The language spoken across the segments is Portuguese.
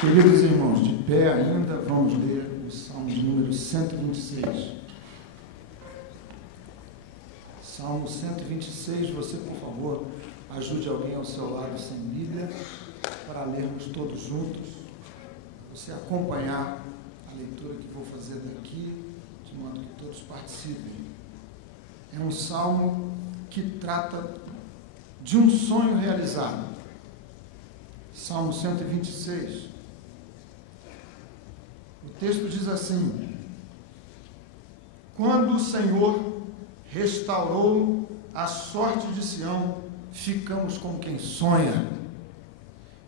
Queridos irmãos, de pé ainda, vamos ler o Salmo de número 126. Salmo 126, você, por favor, ajude alguém ao seu lado sem Bíblia, para lermos todos juntos. Você acompanhar a leitura que vou fazer daqui, de modo que todos participem. É um salmo que trata de um sonho realizado. Salmo 126. O texto diz assim: quando o Senhor restaurou a sorte de Sião, ficamos como quem sonha.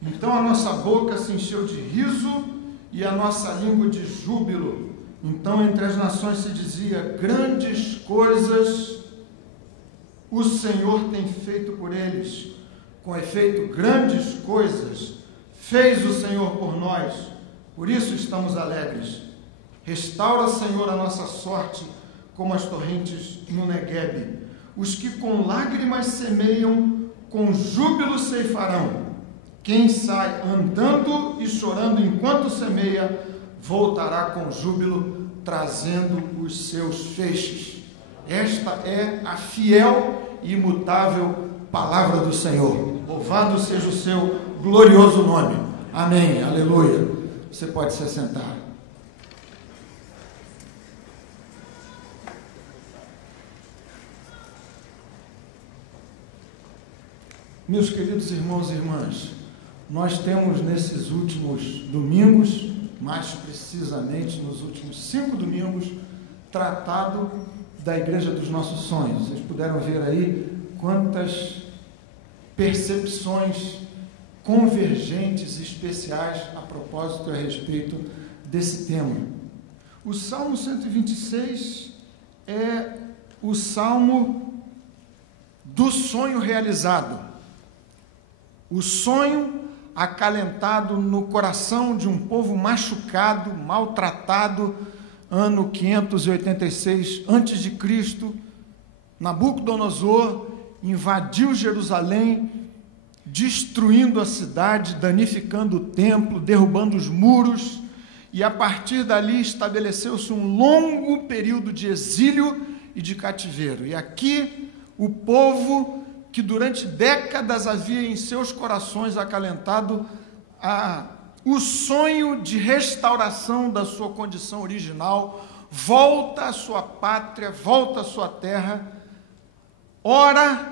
Então a nossa boca se encheu de riso e a nossa língua de júbilo. Então entre as nações se dizia: grandes coisas o Senhor tem feito por eles. Com efeito, grandes coisas fez o Senhor por nós, por isso estamos alegres. Restaura, Senhor, a nossa sorte, como as torrentes no Neguebe. Os que com lágrimas semeiam, com júbilo ceifarão. Quem sai andando e chorando enquanto semeia, voltará com júbilo, trazendo os seus feixes. Esta é a fiel e imutável palavra do Senhor. Louvado seja o seu glorioso nome. Amém. Aleluia. Você pode se assentar. Meus queridos irmãos e irmãs, nós temos nesses últimos domingos, mais precisamente nos últimos 5 domingos, tratado da igreja dos nossos sonhos. Vocês puderam ver aí quantas percepções convergentes e especiais a propósito e a respeito desse tema. O Salmo 126 é o Salmo do sonho realizado. O sonho acalentado no coração de um povo machucado, maltratado, ano 586 a.C., Nabucodonosor invadiu Jerusalém, destruindo a cidade, danificando o templo, derrubando os muros, e a partir dali estabeleceu-se um longo período de exílio e de cativeiro. E aqui o povo, que durante décadas havia em seus corações acalentado o sonho de restauração da sua condição original, volta à sua pátria, volta à sua terra, ora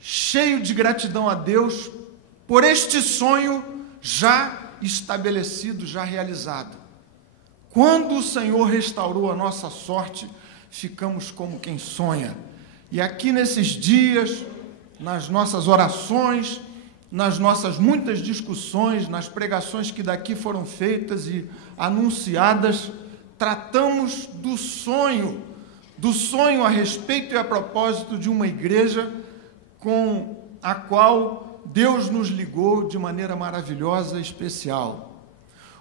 cheio de gratidão a Deus por este sonho já estabelecido, já realizado. Quando o Senhor restaurou a nossa sorte, ficamos como quem sonha. E aqui nesses dias, nas nossas orações, nas nossas muitas discussões, nas pregações que daqui foram feitas e anunciadas, tratamos do sonho a respeito e a propósito de uma igreja com a qual Deus nos ligou de maneira maravilhosa e especial.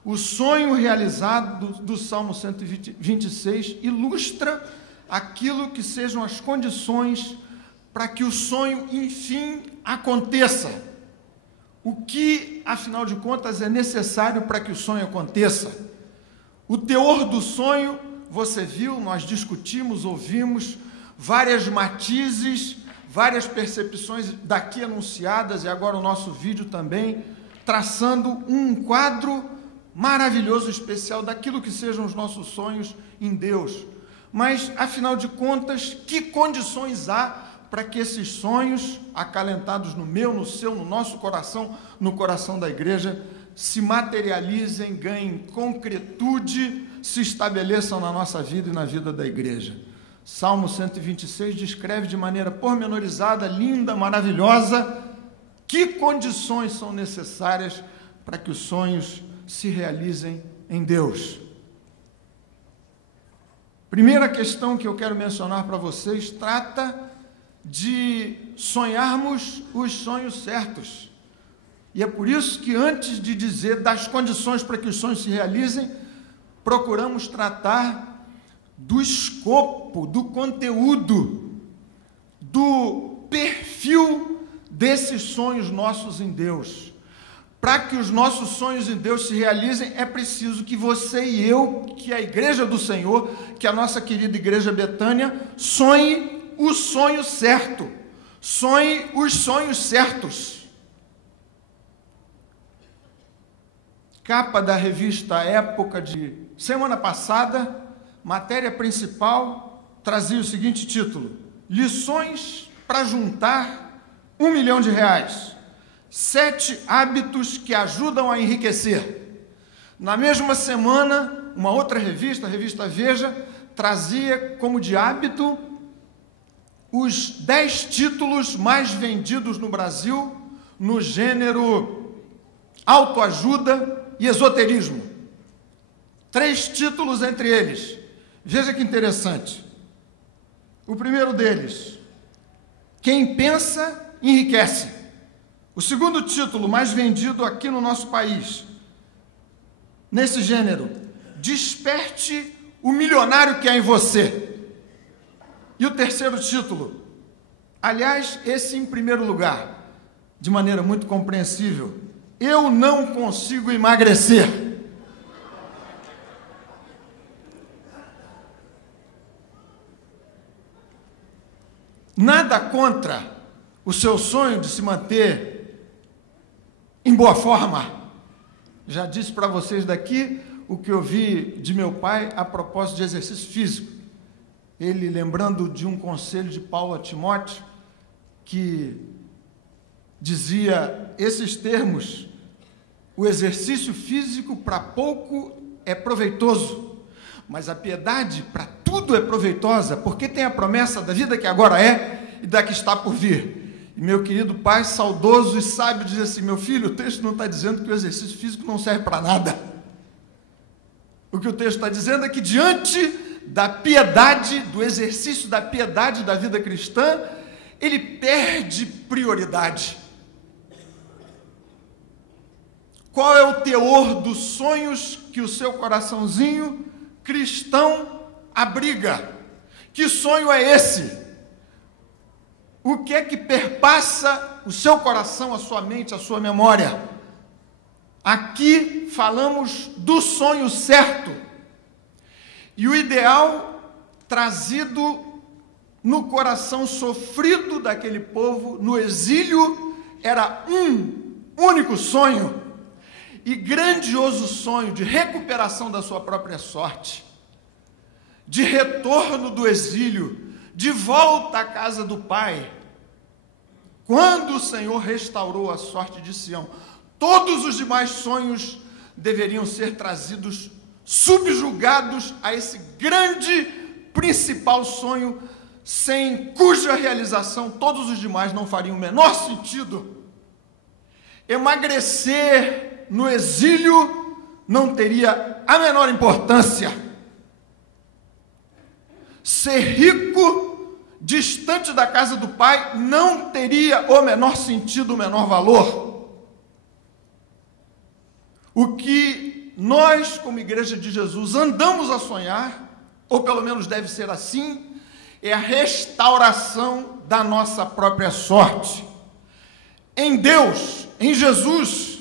O sonho realizado do Salmo 126 ilustra aquilo que sejam as condições para que o sonho, enfim, aconteça. O que, afinal de contas, é necessário para que o sonho aconteça? O teor do sonho, você viu, nós discutimos, ouvimos várias matizes, várias percepções daqui anunciadas, e agora o nosso vídeo também, traçando um quadro maravilhoso, especial, daquilo que sejam os nossos sonhos em Deus. Mas, afinal de contas, que condições há para que esses sonhos, acalentados no meu, no seu, no nosso coração, no coração da igreja, se materializem, ganhem concretude, se estabeleçam na nossa vida e na vida da igreja? Salmo 126 descreve de maneira pormenorizada, linda, maravilhosa, que condições são necessárias para que os sonhos se realizem em Deus. Primeira questão que eu quero mencionar para vocês trata de sonharmos os sonhos certos. E é por isso que, antes de dizer das condições para que os sonhos se realizem, procuramos tratar do escopo, do conteúdo, do perfil desses sonhos nossos em Deus, para que os nossos sonhos em Deus se realizem, é preciso que você e eu, que a igreja do Senhor, que a nossa querida igreja Betânia, sonhe o sonho certo, sonhe os sonhos certos. Capa da revista Época de semana passada, matéria principal, trazia o seguinte título: Lições para juntar R$1 milhão. 7 hábitos que ajudam a enriquecer. Na mesma semana, uma outra revista, a revista Veja, trazia como de hábito os 10 títulos mais vendidos no Brasil no gênero autoajuda e esoterismo. 3 títulos entre eles. Veja que interessante. O primeiro deles: Quem pensa, enriquece. O segundo título mais vendido aqui no nosso país, nesse gênero: Desperte o milionário que há em você. E o terceiro título, aliás, esse em primeiro lugar, de maneira muito compreensível: Eu não consigo emagrecer. Nada contra o seu sonho de se manter em boa forma. Já disse para vocês daqui o que eu vi de meu pai a propósito de exercício físico. Ele, lembrando de um conselho de Paulo a Timóteo, que dizia esses termos: o exercício físico para pouco é proveitoso, mas a piedade para tudo é proveitosa, porque tem a promessa da vida que agora é e da que está por vir. E meu querido pai, saudoso e sábio, diz assim: meu filho, o texto não está dizendo que o exercício físico não serve para nada. O que o texto está dizendo é que diante da piedade, do exercício da piedade da vida cristã, ele perde prioridade. Qual é o teor dos sonhos que o seu coraçãozinho cristão abriga? Que sonho é esse? O que é que perpassa o seu coração, a sua mente, a sua memória? Aqui falamos do sonho certo. E o ideal trazido no coração sofrido daquele povo no exílio era um único sonho, e grandioso sonho de recuperação da sua própria sorte, de retorno do exílio, de volta à casa do Pai. Quando o Senhor restaurou a sorte de Sião, todos os demais sonhos deveriam ser trazidos, subjugados a esse grande, principal sonho, sem cuja realização todos os demais não fariam o menor sentido. Emagrecer no exílio não teria a menor importância. Ser rico distante da casa do Pai não teria o menor sentido, o menor valor. O que nós, como Igreja de Jesus, andamos a sonhar, ou pelo menos deve ser assim, é a restauração da nossa própria sorte. Em Deus, em Jesus,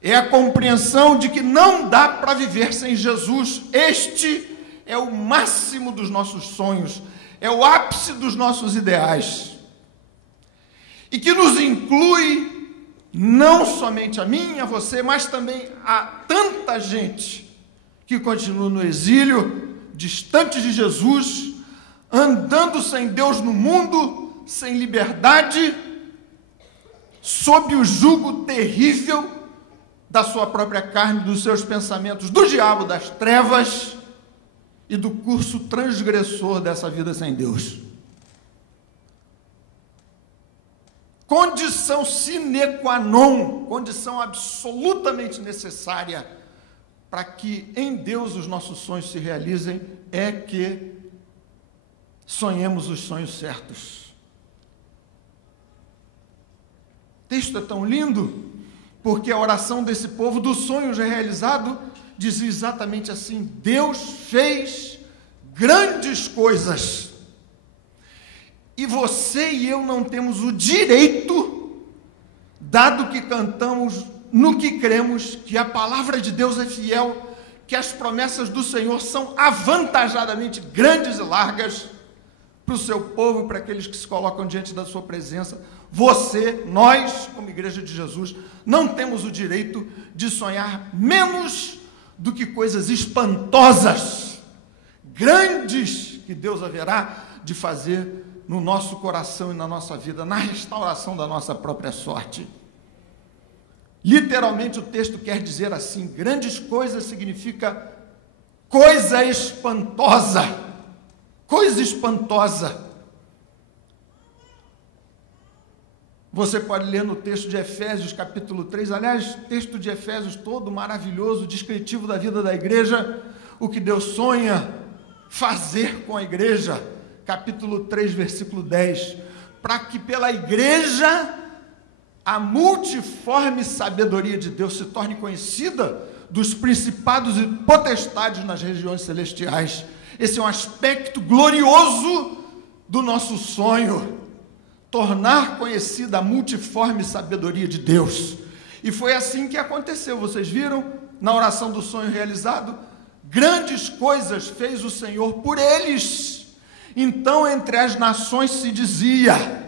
é a compreensão de que não dá para viver sem Jesus. Este é o máximo dos nossos sonhos, é o ápice dos nossos ideais, e que nos inclui não somente a mim, a você, mas também a tanta gente que continua no exílio, distante de Jesus, andando sem Deus no mundo, sem liberdade, sob o jugo terrível da sua própria carne, dos seus pensamentos, do diabo, das trevas, e do curso transgressor dessa vida sem Deus. Condição sine qua non, condição absolutamente necessária para que em Deus os nossos sonhos se realizem, é que sonhemos os sonhos certos. O texto é tão lindo, porque a oração desse povo do sonho já realizado dizia exatamente assim: Deus fez grandes coisas, e você e eu não temos o direito, dado que cantamos no que cremos, que a palavra de Deus é fiel, que as promessas do Senhor são avantajadamente grandes e largas para o seu povo, para aqueles que se colocam diante da sua presença. Você, nós, como Igreja de Jesus, não temos o direito de sonhar menos do que coisas espantosas, grandes, que Deus haverá de fazer no nosso coração e na nossa vida, na restauração da nossa própria sorte. Literalmente o texto quer dizer assim: grandes coisas significa coisa espantosa, coisa espantosa. Você pode ler no texto de Efésios, capítulo 3, aliás, texto de Efésios todo maravilhoso, descritivo da vida da igreja, o que Deus sonha fazer com a igreja, capítulo 3, versículo 10, para que pela igreja a multiforme sabedoria de Deus se torne conhecida dos principados e potestades nas regiões celestiais. Esse é um aspecto glorioso do nosso sonho, tornar conhecida a multiforme sabedoria de Deus. E foi assim que aconteceu. Vocês viram na oração do sonho realizado? Grandes coisas fez o Senhor por eles. Então entre as nações se dizia: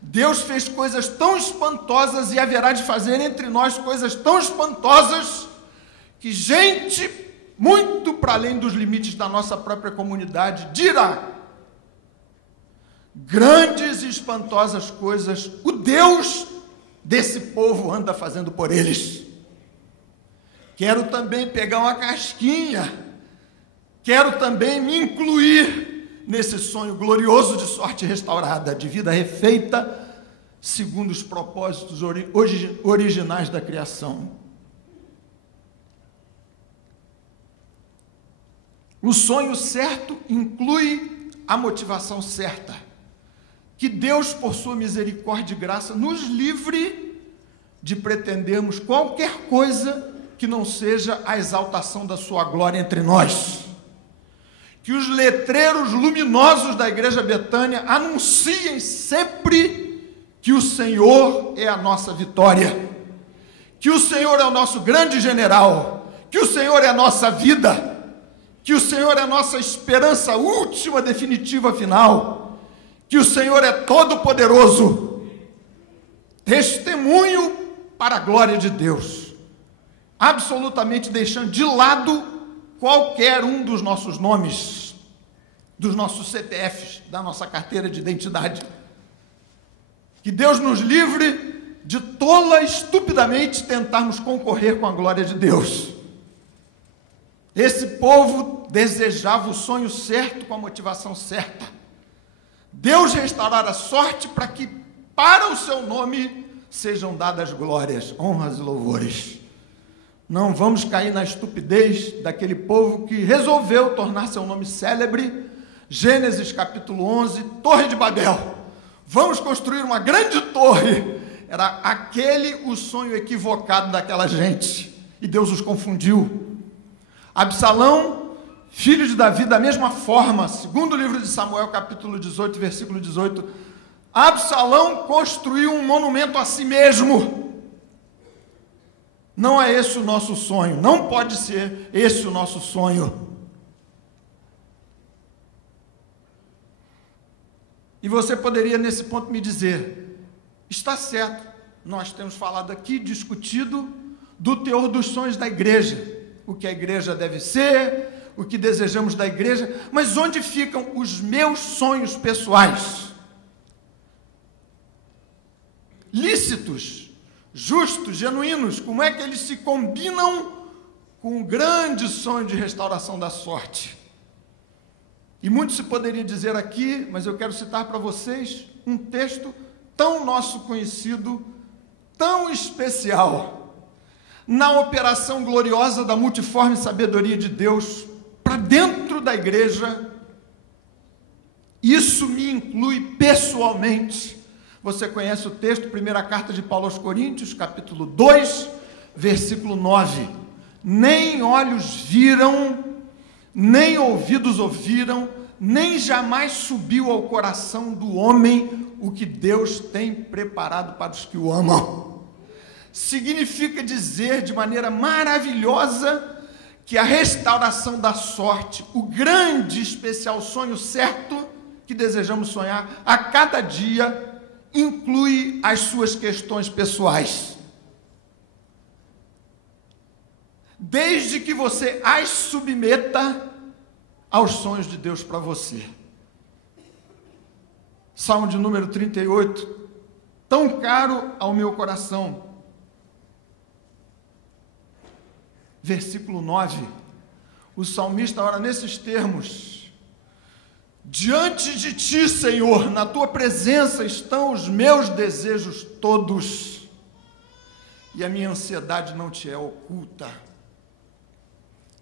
Deus fez coisas tão espantosas e haverá de fazer entre nós coisas tão espantosas que gente muito para além dos limites da nossa própria comunidade dirá: grandes e espantosas coisas o Deus desse povo anda fazendo por eles. Quero também pegar uma casquinha, quero também me incluir nesse sonho glorioso de sorte restaurada, de vida refeita, segundo os propósitos originais da criação. O sonho certo inclui a motivação certa. Que Deus, por sua misericórdia e graça, nos livre de pretendermos qualquer coisa que não seja a exaltação da sua glória entre nós. Que os letreiros luminosos da Igreja Betânia anunciem sempre que o Senhor é a nossa vitória, que o Senhor é o nosso grande general, que o Senhor é a nossa vida, que o Senhor é a nossa esperança última, definitiva, final, que o Senhor é todo-poderoso, testemunho para a glória de Deus, absolutamente deixando de lado qualquer um dos nossos nomes, dos nossos CPFs, da nossa carteira de identidade. Que Deus nos livre de tola estupidamente tentarmos concorrer com a glória de Deus. Esse povo desejava o sonho certo com a motivação certa. Deus restaurar a sorte para que para o seu nome sejam dadas glórias, honras e louvores. Não vamos cair na estupidez daquele povo que resolveu tornar seu nome célebre. Gênesis capítulo 11, Torre de Babel. Vamos construir uma grande torre. Era aquele o sonho equivocado daquela gente. E Deus os confundiu. Absalão, filho de Davi, da mesma forma, segundo o livro de Samuel, capítulo 18, versículo 18, Absalão construiu um monumento a si mesmo. Não é esse o nosso sonho, não pode ser esse o nosso sonho. E você poderia, nesse ponto, me dizer: está certo, nós temos falado aqui, discutido do teor dos sonhos da igreja, o que a igreja deve ser, o que desejamos da igreja, mas onde ficam os meus sonhos pessoais? Lícitos, justos, genuínos, como é que eles se combinam com o grande sonho de restauração da sorte? E muito se poderia dizer aqui, mas eu quero citar para vocês um texto tão nosso conhecido, tão especial, na operação gloriosa da multiforme sabedoria de Deus para dentro da igreja. Isso me inclui pessoalmente. Você conhece o texto, primeira carta de Paulo aos Coríntios, capítulo 2, versículo 9. Nem olhos viram, nem ouvidos ouviram, nem jamais subiu ao coração do homem o que Deus tem preparado para os que o amam. significa dizer de maneira maravilhosa que a restauração da sorte, o grande especial sonho certo que desejamos sonhar a cada dia, inclui as suas questões pessoais. Desde que você as submeta aos sonhos de Deus para você. Salmo de número 38, tão caro ao meu coração. Versículo 9, o salmista ora nesses termos: diante de ti, Senhor, na tua presença estão os meus desejos todos, e a minha ansiedade não te é oculta.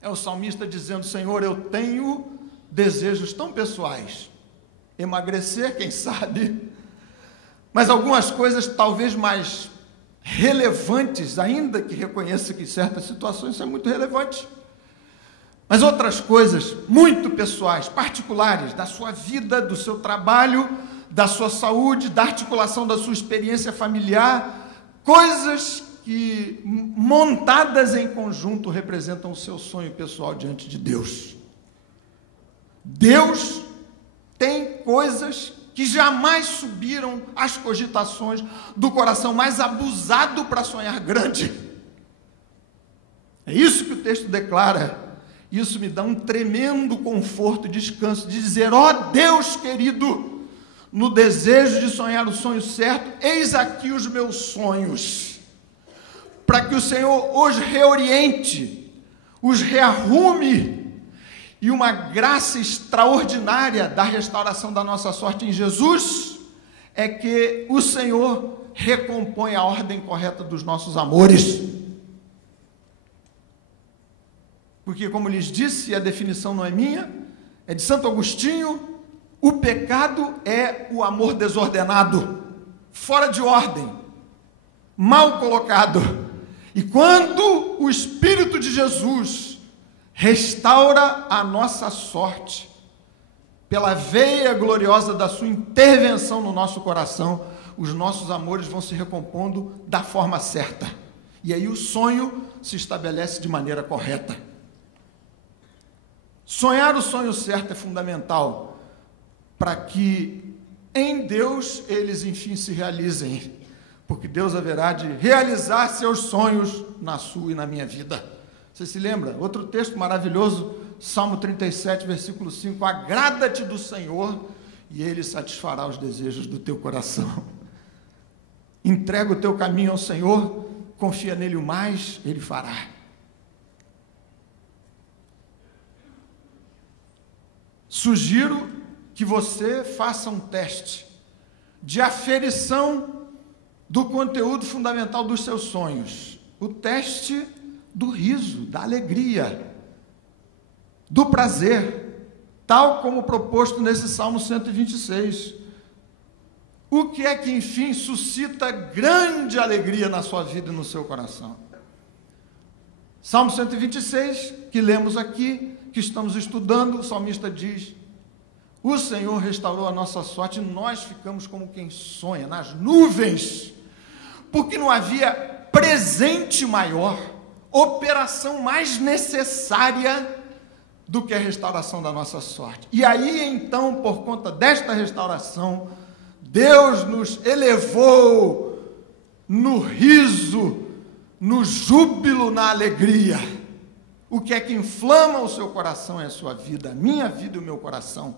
É o salmista dizendo: Senhor, eu tenho desejos tão pessoais, emagrecer, quem sabe, mas algumas coisas talvez mais relevantes, ainda que reconheça que certas situações são muito relevantes, mas outras coisas muito pessoais, particulares, da sua vida, do seu trabalho, da sua saúde, da articulação da sua experiência familiar, coisas que montadas em conjunto representam o seu sonho pessoal diante de Deus. Deus tem coisas que jamais subiram às cogitações do coração mais abusado para sonhar grande. É isso que o texto declara. Isso me dá um tremendo conforto e descanso de dizer: ó Deus querido, no desejo de sonhar o sonho certo, eis aqui os meus sonhos, para que o Senhor os reoriente, os rearrume, e uma graça extraordinária da restauração da nossa sorte em Jesus é que o Senhor recompõe a ordem correta dos nossos amores. Porque, como lhes disse, a definição não é minha, é de Santo Agostinho: o pecado é o amor desordenado, fora de ordem, mal colocado. E quando o Espírito de Jesus restaura a nossa sorte, pela veia gloriosa da sua intervenção no nosso coração, os nossos amores vão se recompondo da forma certa. E aí o sonho se estabelece de maneira correta. Sonhar o sonho certo é fundamental para que em Deus eles enfim se realizem, porque Deus haverá de realizar seus sonhos na sua e na minha vida. Você se lembra? Outro texto maravilhoso, Salmo 37, versículo 5: agrada-te do Senhor e Ele satisfará os desejos do teu coração. Entrega o teu caminho ao Senhor, confia nele o mais, Ele fará. Sugiro que você faça um teste de aferição do conteúdo fundamental dos seus sonhos. O teste do riso, da alegria, do prazer, tal como proposto nesse Salmo 126. O que é que, enfim, suscita grande alegria na sua vida e no seu coração? Salmo 126, que lemos aqui, que estamos estudando, o salmista diz: o Senhor restaurou a nossa sorte e nós ficamos como quem sonha, nas nuvens, porque não havia presente maior, operação mais necessária do que a restauração da nossa sorte. E aí, então, por conta desta restauração, Deus nos elevou no riso, no júbilo, na alegria. O que é que inflama o seu coração é a sua vida, a minha vida e o meu coração.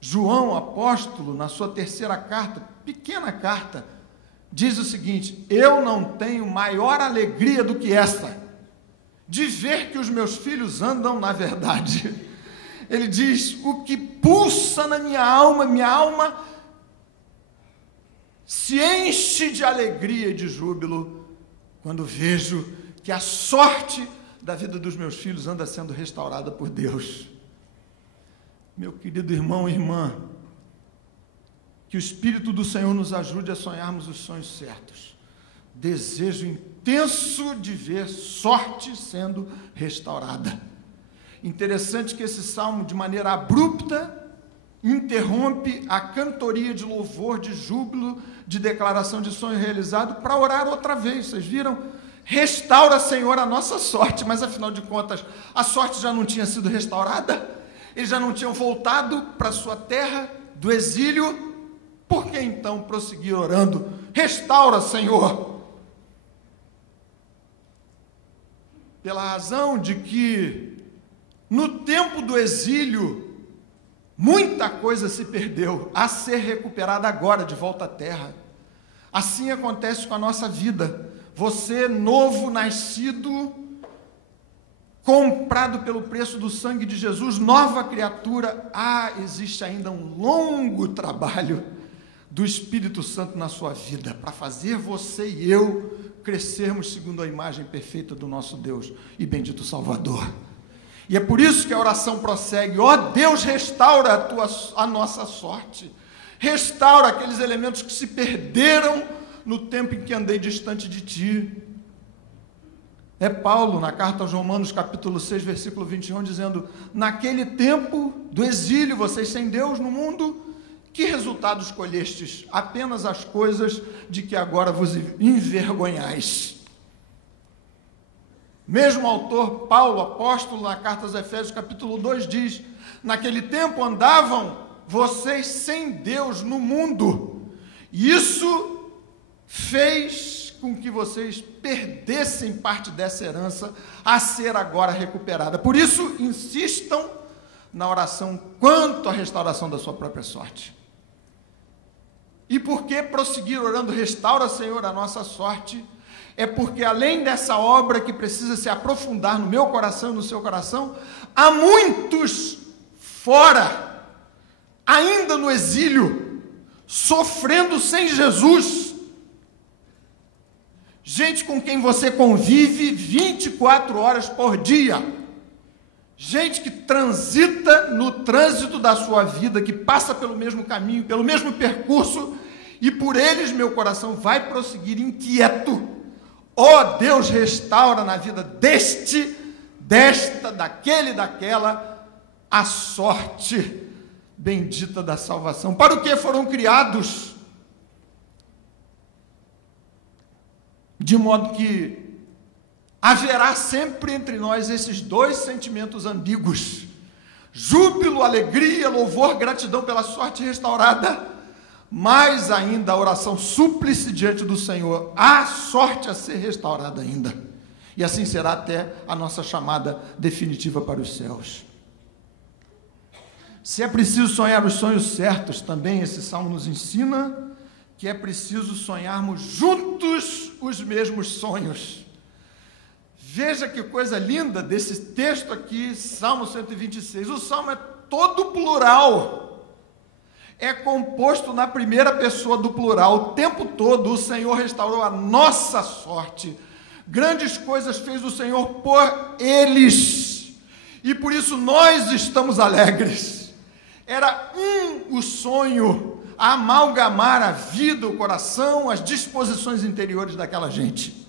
João, apóstolo, na sua terceira carta, pequena carta, diz o seguinte: eu não tenho maior alegria do que esta, de ver que os meus filhos andam na verdade. Ele diz: o que pulsa na minha alma se enche de alegria e de júbilo, quando vejo que a sorte da vida dos meus filhos anda sendo restaurada por Deus. Meu querido irmão e irmã, que o Espírito do Senhor nos ajude a sonharmos os sonhos certos. Desejo intenso de ver sorte sendo restaurada. Interessante que esse salmo, de maneira abrupta, interrompe a cantoria de louvor, de júbilo, de declaração de sonho realizado, para orar outra vez. Vocês viram? Restaura, Senhor, a nossa sorte. Mas, afinal de contas, a sorte já não tinha sido restaurada? Eles já não tinham voltado para a sua terra do exílio? Por que então prosseguir orando? Restaura, Senhor. Pela razão de que, no tempo do exílio, muita coisa se perdeu, a ser recuperada agora, de volta à terra. Assim acontece com a nossa vida. Você, novo, nascido, comprado pelo preço do sangue de Jesus, nova criatura, existe ainda um longo trabalho do Espírito Santo na sua vida, para fazer você e eu crescermos segundo a imagem perfeita do nosso Deus e bendito Salvador. E é por isso que a oração prossegue: ó Deus, restaura a nossa sorte, restaura aqueles elementos que se perderam no tempo em que andei distante de Ti. É Paulo, na carta aos Romanos, capítulo 6, versículo 21, dizendo: naquele tempo do exílio, vocês sem Deus no mundo, que resultados colhestes? Apenas as coisas de que agora vos envergonhais. Mesmo autor, Paulo, apóstolo, na carta aos Efésios, capítulo 2, diz: naquele tempo andavam vocês sem Deus no mundo, e isso fez com que vocês perdessem parte dessa herança a ser agora recuperada. Por isso, insistam na oração quanto à restauração da sua própria sorte. E por que prosseguir orando, restaura, Senhor, a nossa sorte? É porque, além dessa obra que precisa se aprofundar no meu coração e no seu coração, há muitos fora, ainda no exílio, sofrendo sem Jesus. Gente com quem você convive 24 horas por dia. Gente que transita no trânsito da sua vida, que passa pelo mesmo caminho, pelo mesmo percurso, e por eles meu coração vai prosseguir inquieto. Ó Deus, restaura na vida deste, desta, daquele, daquela, a sorte bendita da salvação. Para o que foram criados? De modo que haverá sempre entre nós esses dois sentimentos ambíguos: júbilo, alegria, louvor, gratidão pela sorte restaurada, mais ainda a oração súplice diante do Senhor, há sorte a ser restaurada ainda, e assim será até a nossa chamada definitiva para os céus. Se é preciso sonhar os sonhos certos, também esse salmo nos ensina que é preciso sonharmos juntos os mesmos sonhos. Veja que coisa linda desse texto aqui, Salmo 126. O salmo é todo plural, é composto na primeira pessoa do plural. O tempo todo o Senhor restaurou a nossa sorte, grandes coisas fez o Senhor por eles, e por isso nós estamos alegres. Era o sonho, a amalgamar a vida, o coração, as disposições interiores daquela gente,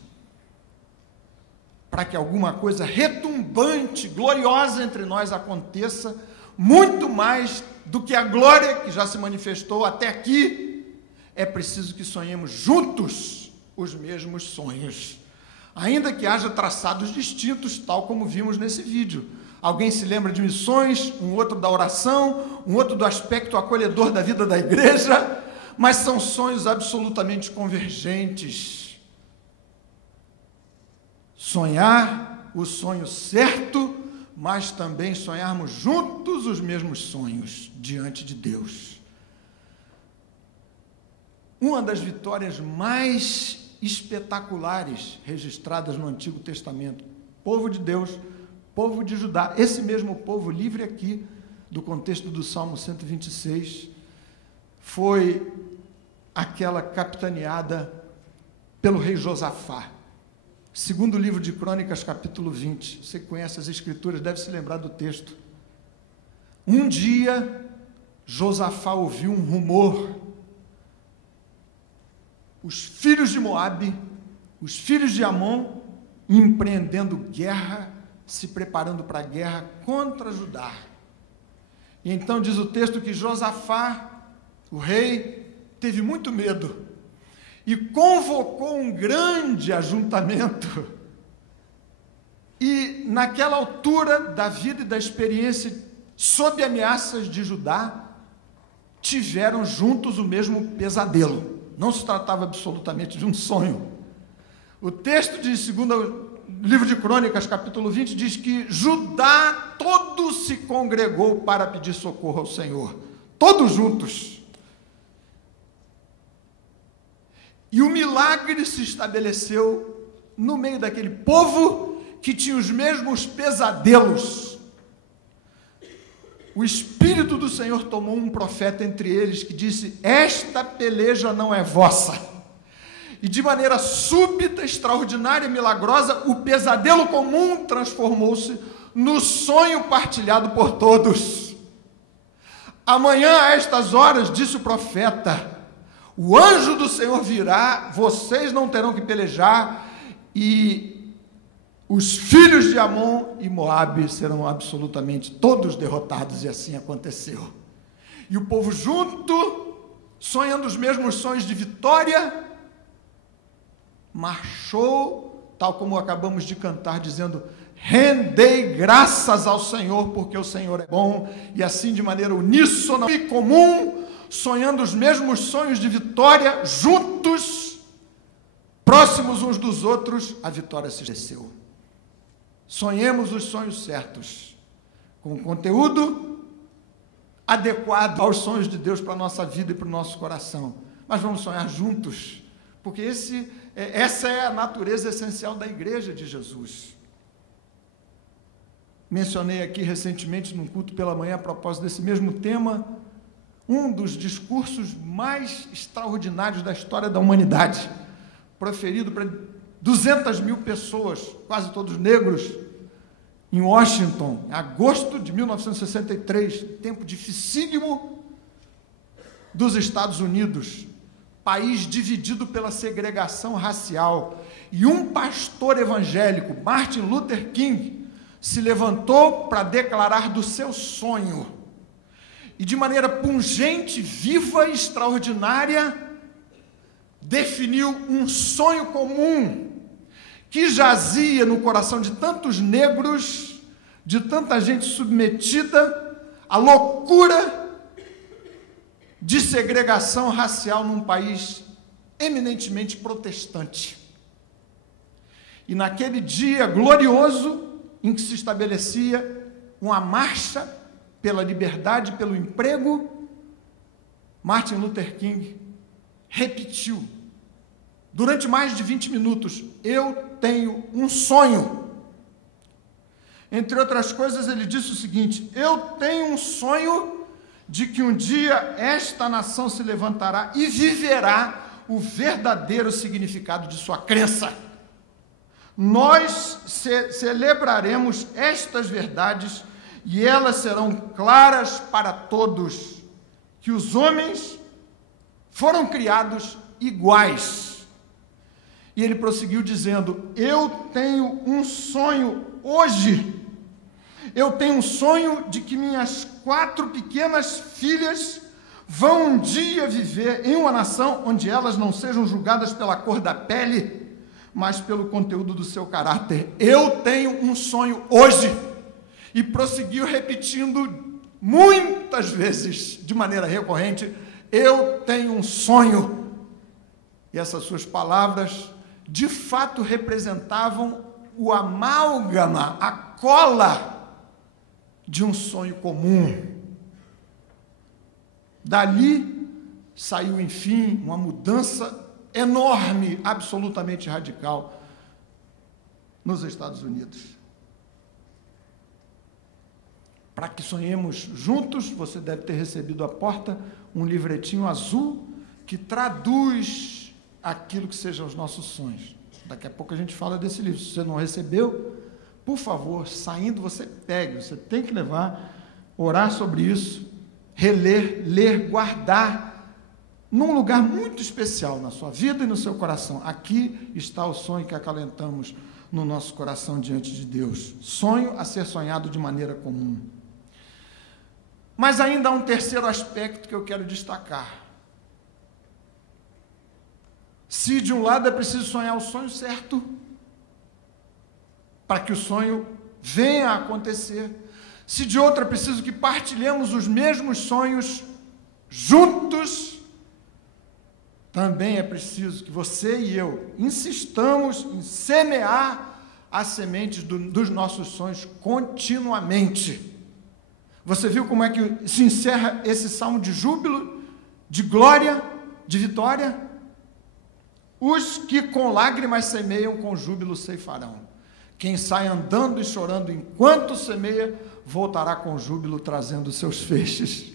para que alguma coisa retumbante, gloriosa entre nós aconteça, muito mais do que a glória que já se manifestou até aqui. É preciso que sonhemos juntos os mesmos sonhos, ainda que haja traçados distintos, tal como vimos nesse vídeo. Alguém se lembra de missões, um outro da oração, um outro do aspecto acolhedor da vida da igreja, mas são sonhos absolutamente convergentes. Sonhar o sonho certo, mas também sonharmos juntos os mesmos sonhos diante de Deus. Uma das vitórias mais espetaculares registradas no Antigo Testamento, povo de Deus, povo de Judá, esse mesmo povo livre aqui do contexto do Salmo 126, foi aquela capitaneada pelo rei Josafá. Segundo livro de Crônicas, capítulo 20. Você conhece as escrituras, deve se lembrar do texto. Um dia, Josafá ouviu um rumor. Os filhos de Moabe, os filhos de Amon, empreendendo guerra, se preparando para a guerra contra Judá. E então diz o texto que Josafá, o rei, teve muito medo e convocou um grande ajuntamento. E naquela altura da vida e da experiência, sob ameaças de Judá, tiveram juntos o mesmo pesadelo. Não se tratava absolutamente de um sonho. O texto de livro de Crônicas, capítulo 20, diz que Judá todo se congregou para pedir socorro ao Senhor. Todos juntos. E o milagre se estabeleceu no meio daquele povo que tinha os mesmos pesadelos. O Espírito do Senhor tomou um profeta entre eles que disse: esta peleja não é vossa. E de maneira súbita, extraordinária e milagrosa, o pesadelo comum transformou-se no sonho partilhado por todos. Amanhã, a estas horas, disse o profeta, o anjo do Senhor virá, vocês não terão que pelejar, e os filhos de Amon e Moabe serão absolutamente todos derrotados, e assim aconteceu. E o povo junto, sonhando os mesmos sonhos de vitória, marchou, tal como acabamos de cantar, dizendo: rendei graças ao Senhor, porque o Senhor é bom, e assim de maneira uníssona e comum, sonhando os mesmos sonhos de vitória, juntos, próximos uns dos outros, a vitória se desceu. Sonhemos os sonhos certos, com conteúdo adequado aos sonhos de Deus para a nossa vida e para o nosso coração, mas vamos sonhar juntos, porque essa é a natureza essencial da igreja de Jesus. Mencionei aqui recentemente, num culto pela manhã, a propósito desse mesmo tema, um dos discursos mais extraordinários da história da humanidade, proferido para 200 mil pessoas, quase todos negros, em Washington, em agosto de 1963, tempo dificílimo dos Estados Unidos, país dividido pela segregação racial, e um pastor evangélico, Martin Luther King, se levantou para declarar do seu sonho, e de maneira pungente, viva e extraordinária, definiu um sonho comum, que jazia no coração de tantos negros, de tanta gente submetida à loucura de segregação racial num país eminentemente protestante. E naquele dia glorioso em que se estabelecia uma marcha pela liberdade, pelo emprego, Martin Luther King repetiu durante mais de 20 minutos: eu tenho um sonho. Entre outras coisas, ele disse o seguinte: eu tenho um sonho de que um dia esta nação se levantará e viverá o verdadeiro significado de sua crença. Nós celebraremos estas verdades e elas serão claras para todos, que os homens foram criados iguais. E ele prosseguiu dizendo: eu tenho um sonho hoje. Eu tenho um sonho de que minhas 4 pequenas filhas vão um dia viver em uma nação onde elas não sejam julgadas pela cor da pele, mas pelo conteúdo do seu caráter. Eu tenho um sonho hoje. E prosseguiu repetindo muitas vezes, de maneira recorrente: eu tenho um sonho. E essas suas palavras, de fato, representavam o amálgama, a cola de um sonho comum. Dali saiu, enfim, uma mudança enorme, absolutamente radical, nos Estados Unidos. Para que sonhemos juntos, você deve ter recebido à porta um livretinho azul que traduz aquilo que sejam os nossos sonhos. Daqui a pouco a gente fala desse livro. Se você não recebeu, por favor, saindo você pegue, você tem que levar, orar sobre isso, reler, ler, guardar, num lugar muito especial na sua vida e no seu coração. Aqui está o sonho que acalentamos no nosso coração diante de Deus. Sonho a ser sonhado de maneira comum. Mas ainda há um terceiro aspecto que eu quero destacar. Se de um lado é preciso sonhar o sonho certo, para que o sonho venha a acontecer, se de outro é preciso que partilhemos os mesmos sonhos juntos, também é preciso que você e eu insistamos em semear as sementes dos nossos sonhos continuamente. Você viu como é que se encerra esse salmo de júbilo, de glória, de vitória? Os que com lágrimas semeiam, com júbilo ceifarão. Quem sai andando e chorando enquanto semeia, voltará com júbilo trazendo seus feixes.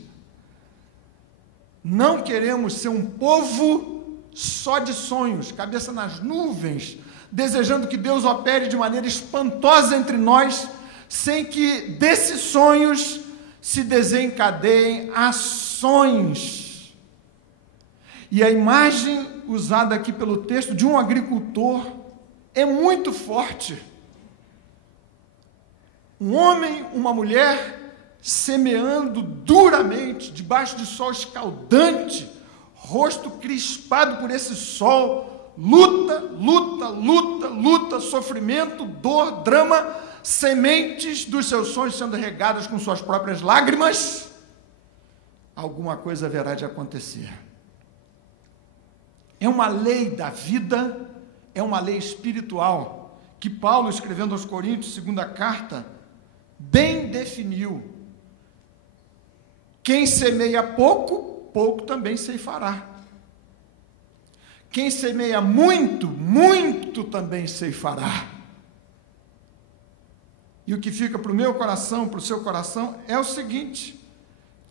Não queremos ser um povo só de sonhos, cabeça nas nuvens, desejando que Deus opere de maneira espantosa entre nós, sem que desses sonhos se desencadeiem ações. E a imagem usada aqui pelo texto de um agricultor é muito forte. Um homem, uma mulher, semeando duramente, debaixo de sol escaldante, rosto crispado por esse sol, luta, sofrimento, dor, drama, sementes dos seus sonhos sendo regadas com suas próprias lágrimas, alguma coisa haverá de acontecer. É uma lei da vida, é uma lei espiritual, que Paulo, escrevendo aos Coríntios, segunda carta, bem definiu. Quem semeia pouco, pouco também ceifará. Quem semeia muito, muito também ceifará. E o que fica para o meu coração, para o seu coração, é o seguinte: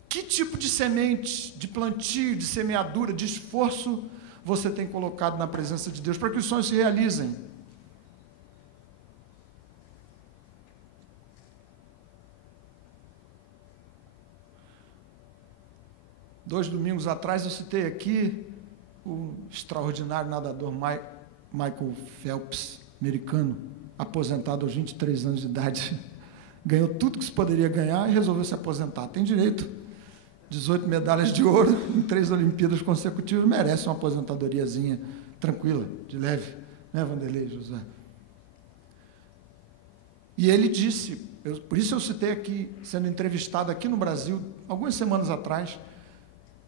que tipo de semente, de plantio, de semeadura, de esforço você tem colocado na presença de Deus para que os sonhos se realizem? Dois domingos atrás eu citei aqui o extraordinário nadador Michael Phelps, americano, aposentado aos 23 anos de idade, ganhou tudo que se poderia ganhar e resolveu se aposentar. Tem direito, 18 medalhas de ouro em 3 Olimpíadas consecutivas, merece uma aposentadoriazinha tranquila, de leve, né, Vanderlei, José? E ele disse, por isso eu citei aqui, sendo entrevistado aqui no Brasil, algumas semanas atrás,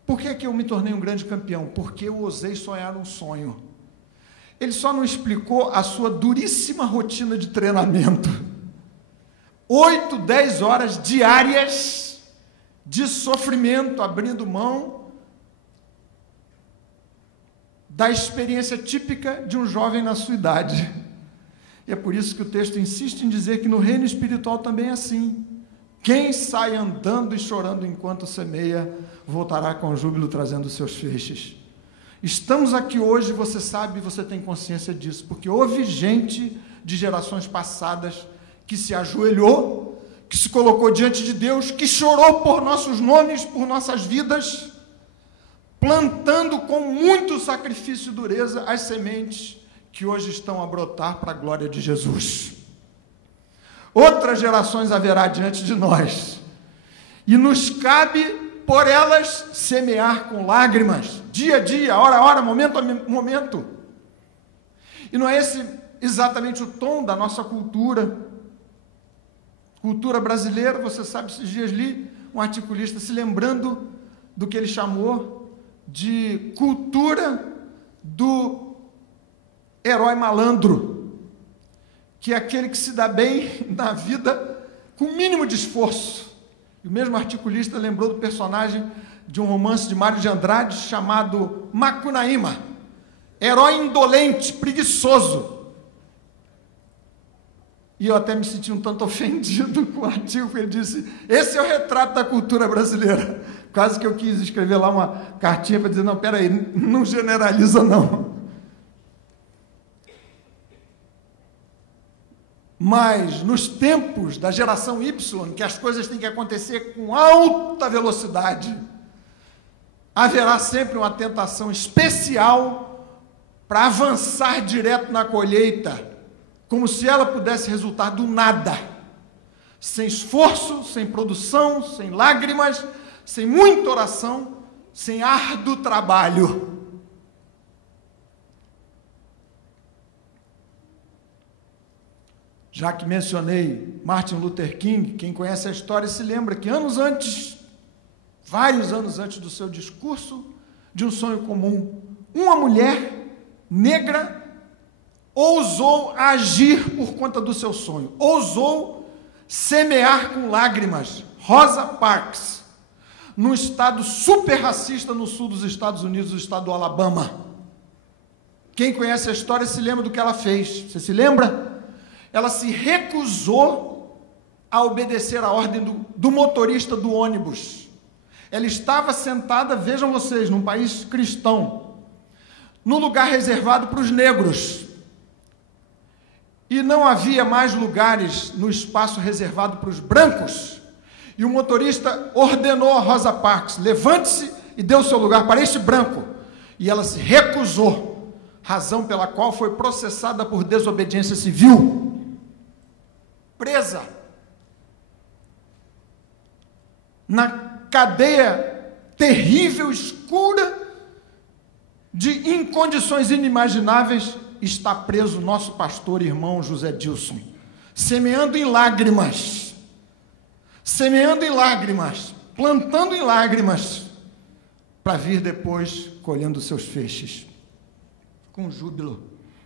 por que é que eu me tornei um grande campeão? Porque eu ousei sonhar um sonho. Ele só não explicou a sua duríssima rotina de treinamento. 8, 10 horas diárias de sofrimento, abrindo mão da experiência típica de um jovem na sua idade. E é por isso que o texto insiste em dizer que no reino espiritual também é assim. Quem sai andando e chorando enquanto semeia, voltará com júbilo trazendo seus feixes. Estamos aqui hoje, você sabe, você tem consciência disso, porque houve gente de gerações passadas que se ajoelhou, que se colocou diante de Deus, que chorou por nossos nomes, por nossas vidas, plantando com muito sacrifício e dureza as sementes que hoje estão a brotar para a glória de Jesus. Outras gerações haverá diante de nós, e nos cabe, por elas, semear com lágrimas, dia a dia, hora a hora, momento a momento. E não é esse exatamente o tom da nossa cultura brasileira? Você sabe, esses dias li um articulista se lembrando do que ele chamou de cultura do herói malandro, que é aquele que se dá bem na vida com o mínimo de esforço. E o mesmo articulista lembrou do personagem de um romance de Mário de Andrade chamado Macunaíma, herói indolente, preguiçoso. E eu até me senti um tanto ofendido com o artigo, porque ele disse, esse é o retrato da cultura brasileira. Quase que eu quis escrever lá uma cartinha para dizer, não, peraí, não generaliza não. Mas nos tempos da geração Y, que as coisas têm que acontecer com alta velocidade, haverá sempre uma tentação especial para avançar direto na colheita, como se ela pudesse resultar do nada, sem esforço, sem produção, sem lágrimas, sem muita oração, sem árduo trabalho. Já que mencionei Martin Luther King, quem conhece a história se lembra que anos antes, vários anos antes do seu discurso de um sonho comum, uma mulher negra ousou agir por conta do seu sonho, ousou semear com lágrimas. Rosa Parks, num estado super racista no sul dos Estados Unidos, o estado do Alabama. Quem conhece a história se lembra do que ela fez. Você se lembra? Ela se recusou a obedecer a ordem do motorista do ônibus. Ela estava sentada, vejam vocês, num país cristão, no lugar reservado para os negros. E não havia mais lugares no espaço reservado para os brancos. E o motorista ordenou a Rosa Parks: levante-se e dê o seu lugar para este branco. E ela se recusou, razão pela qual foi processada por desobediência civil, presa na cadeia terrível, escura, em condições inimagináveis. Está preso nosso pastor e irmão José Dilson, semeando em lágrimas, plantando em lágrimas, para vir depois colhendo seus feixes, com júbilo.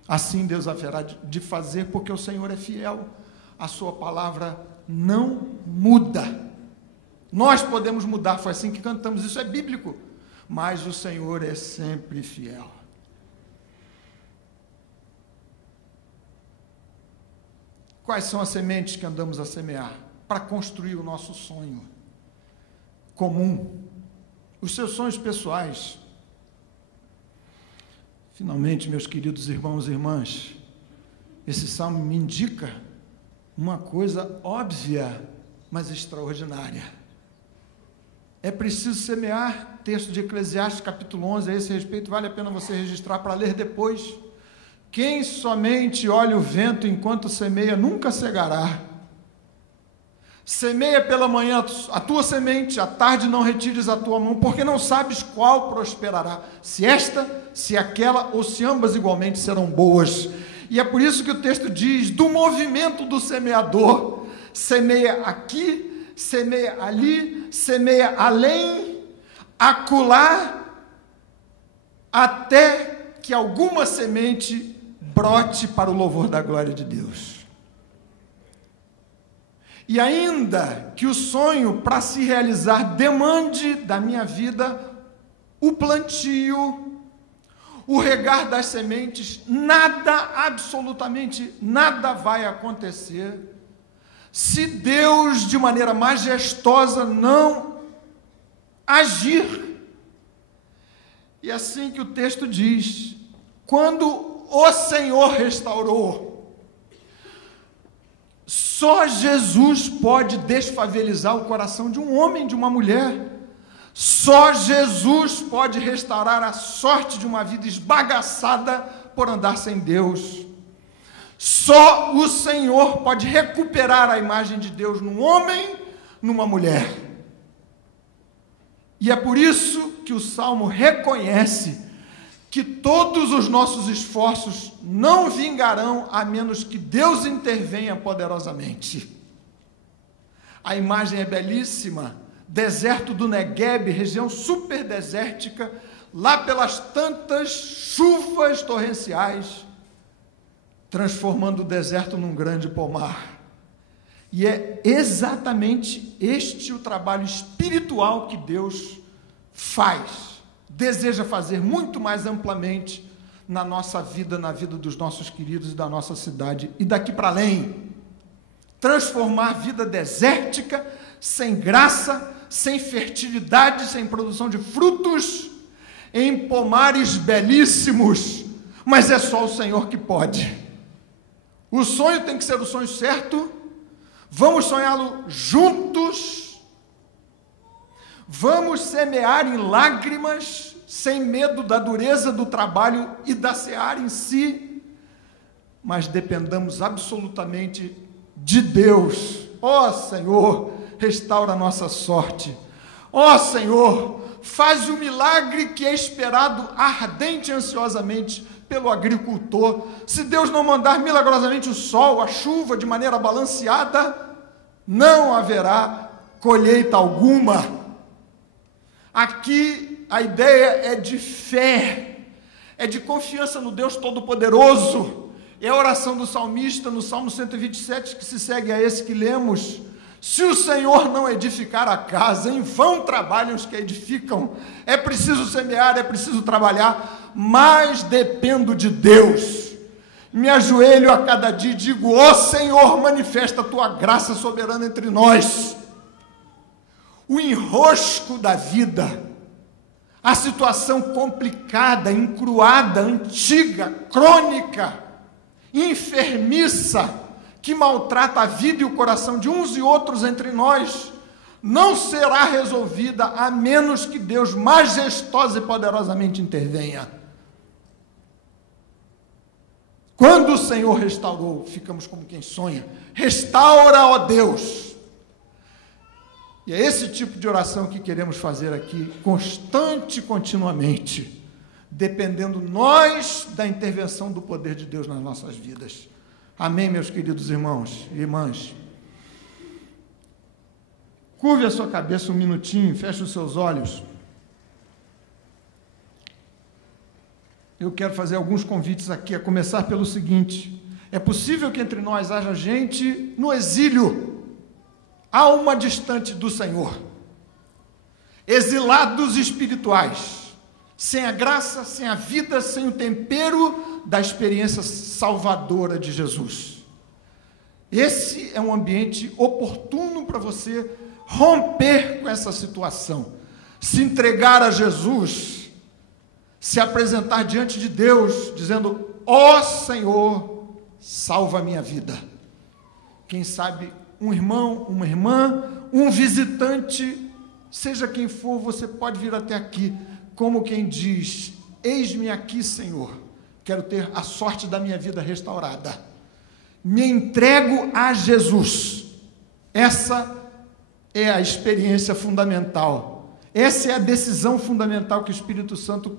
Assim Deus haverá de fazer, porque o Senhor é fiel, a sua palavra não muda. Nós podemos mudar, foi assim que cantamos, isso é bíblico, mas o Senhor é sempre fiel. Quais são as sementes que andamos a semear para construir o nosso sonho comum, os seus sonhos pessoais? Finalmente, meus queridos irmãos e irmãs, esse salmo me indica uma coisa óbvia, mas extraordinária. É preciso semear. Texto de Eclesiastes, capítulo 11, a esse respeito, vale a pena você registrar para ler depois. Quem somente olha o vento enquanto semeia, nunca cegará. Semeia pela manhã a tua semente, à tarde não retires a tua mão, porque não sabes qual prosperará, se esta, se aquela, ou se ambas igualmente serão boas. E é por isso que o texto diz do movimento do semeador: semeia aqui, semeia ali, semeia além, acolá, até que alguma semente brote para o louvor da glória de Deus. E ainda que o sonho, para se realizar, demande da minha vida o plantio, o regar das sementes, nada, absolutamente nada vai acontecer se Deus, de maneira majestosa, não agir. E assim que o texto diz: quando o Senhor restaurou, só Jesus pode desfavelizar o coração de um homem, de uma mulher. Só Jesus pode restaurar a sorte de uma vida esbagaçada por andar sem Deus. Só o Senhor pode recuperar a imagem de Deus num homem, numa mulher. E é por isso que o Salmo reconhece que todos os nossos esforços não vingarão a menos que Deus intervenha poderosamente. A imagem é belíssima: deserto do Negueb, região super desértica, lá pelas tantas chuvas torrenciais, transformando o deserto num grande pomar. E é exatamente este o trabalho espiritual que Deus faz, deseja fazer muito mais amplamente na nossa vida, na vida dos nossos queridos e da nossa cidade e daqui para além. Transformar vida desértica, sem graça, sem fertilidade, sem produção de frutos, em pomares belíssimos, mas é só o Senhor que pode. O sonho tem que ser o sonho certo, vamos sonhá-lo juntos. Vamos semear em lágrimas, sem medo da dureza do trabalho e da seara em si, mas dependamos absolutamente de Deus Ó Senhor, restaura a nossa sorte. Ó Senhor, faz o milagre que é esperado ardente e ansiosamente pelo agricultor. Se Deus não mandar milagrosamente o sol, a chuva de maneira balanceada, não haverá colheita alguma. Aqui a ideia é de fé, é de confiança no Deus Todo-Poderoso. É a oração do salmista no Salmo 127, que se segue a esse que lemos. Se o Senhor não edificar a casa, em vão trabalham os que a edificam. É preciso semear, é preciso trabalhar, mas dependo de Deus. Me ajoelho a cada dia e digo: ó Senhor, manifesta a tua graça soberana entre nós. O enrosco da vida, a situação complicada, encruada, antiga, crônica, enfermiça, que maltrata a vida e o coração de uns e outros entre nós, não será resolvida a menos que Deus majestosa e poderosamente intervenha. Quando o Senhor restaurou, ficamos como quem sonha. Restaura, ó Deus. E é esse tipo de oração que queremos fazer aqui, constante e continuamente, dependendo nós da intervenção do poder de Deus nas nossas vidas. Amém, meus queridos irmãos e irmãs? Curve a sua cabeça um minutinho, feche os seus olhos. Eu quero fazer alguns convites aqui, a começar pelo seguinte: é possível que entre nós haja gente no exílio, alma distante do Senhor, exilados espirituais, sem a graça, sem a vida, sem o tempero da experiência salvadora de Jesus. Esse é um ambiente oportuno para você romper com essa situação, se entregar a Jesus, se apresentar diante de Deus, dizendo: ó Senhor, salva a minha vida. Quem sabe um irmão, uma irmã, um visitante, seja quem for, você pode vir até aqui, como quem diz: eis-me aqui, Senhor, quero ter a sorte da minha vida restaurada. Me entrego a Jesus. Essa é a experiência fundamental. Essa é a decisão fundamental que o Espírito Santo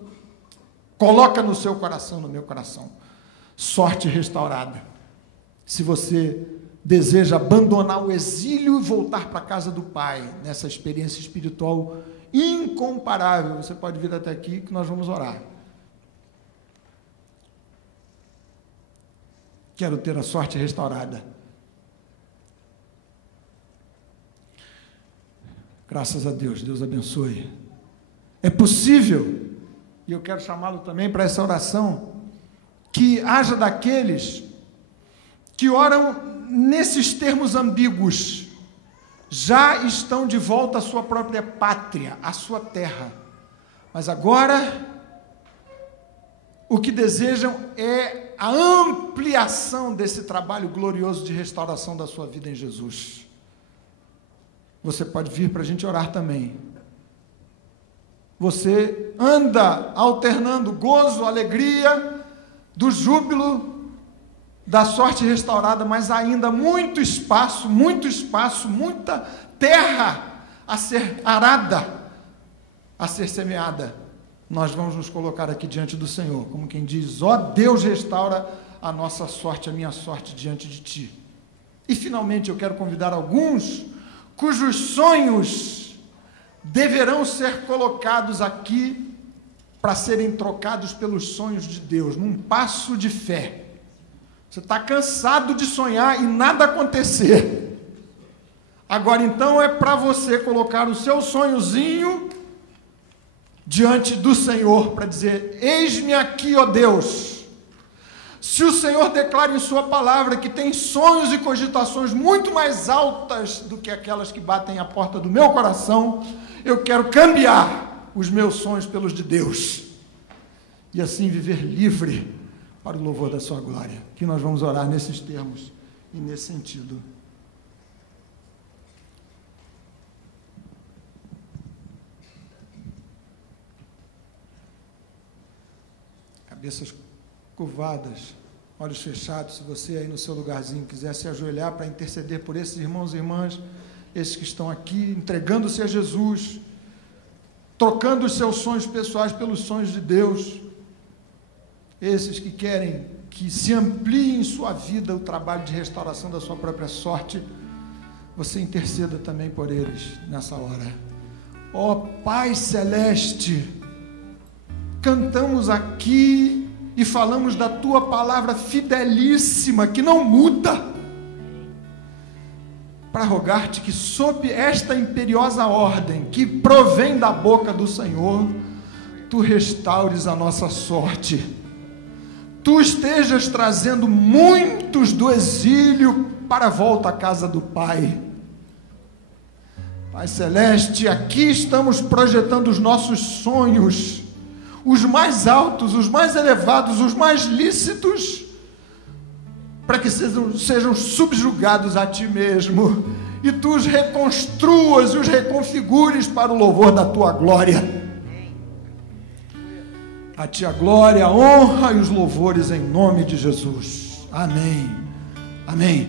coloca no seu coração, no meu coração. Sorte restaurada. Se você deseja abandonar o exílio e voltar para a casa do Pai, nessa experiência espiritual incomparável, você pode vir até aqui que nós vamos orar. Quero ter a sorte restaurada. Graças a Deus, Deus abençoe. É possível, e eu quero chamá-lo também para essa oração, que haja daqueles que oram nesses termos ambíguos, já estão de volta à sua própria pátria, à sua terra, mas agora o que desejam é a ampliação desse trabalho glorioso de restauração da sua vida em Jesus. Você pode vir para a gente orar também. Você anda alternando gozo, alegria, do júbilo, da sorte restaurada, mas ainda muito espaço, muita terra a ser arada, a ser semeada. Nós vamos nos colocar aqui diante do Senhor, como quem diz: ó Deus, restaura a nossa sorte, a minha sorte diante de Ti. E finalmente eu quero convidar alguns cujos sonhos deverão ser colocados aqui para serem trocados pelos sonhos de Deus, num passo de fé. Você está cansado de sonhar e nada acontecer. Agora então é para você colocar o seu sonhozinho diante do Senhor, para dizer: eis-me aqui, ó Deus. Se o Senhor declara em sua palavra que tem sonhos e cogitações muito mais altas do que aquelas que batem à porta do meu coração, eu quero cambiar os meus sonhos pelos de Deus, e assim viver livre para o louvor da sua glória. Que nós vamos orar nesses termos e nesse sentido. Cabeças curvadas. olhos fechados, se você aí no seu lugarzinho quiser se ajoelhar para interceder por esses irmãos e irmãs, esses que estão aqui, entregando-se a Jesus, trocando os seus sonhos pessoais pelos sonhos de Deus, esses que querem que se amplie em sua vida o trabalho de restauração da sua própria sorte, você interceda também por eles nessa hora. Ó Pai Celeste, cantamos aqui e falamos da Tua palavra fidelíssima, que não muda, para rogar-te que sob esta imperiosa ordem, que provém da boca do Senhor, Tu restaures a nossa sorte, Tu estejas trazendo muitos do exílio para a volta à casa do Pai. Pai Celeste, aqui estamos projetando os nossos sonhos, os mais altos, os mais elevados, os mais lícitos, para que sejam subjugados a Ti mesmo, e Tu os reconstruas e os reconfigures para o louvor da Tua glória. A Ti a glória, a honra e os louvores em nome de Jesus. Amém. Amém.